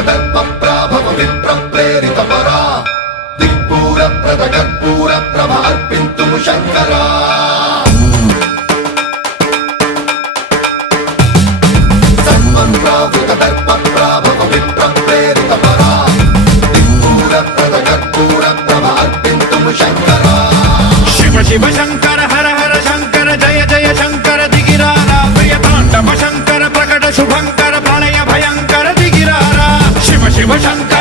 దర్పప్రాభవ విప్రప్రేరిత పరా దిక్పూర ప్రద కర్పూర ప్రభ అర్పింతుము శంకరా సర్వం ప్రావృత దర్పప్రాభవ విప్రప్రేరిత పరా దిక్పూర ప్రద కర్పూర ప్రభ అర్పింతుము శంకరా శివ శివ శంకర హర హర శంకర జయ జయ శంకర దిగిరారా ప్రియ తాండవ శంకర ప్రకట శుభంకర ప్రళయ భయంకర దిగిరారా శివ శివ శంకర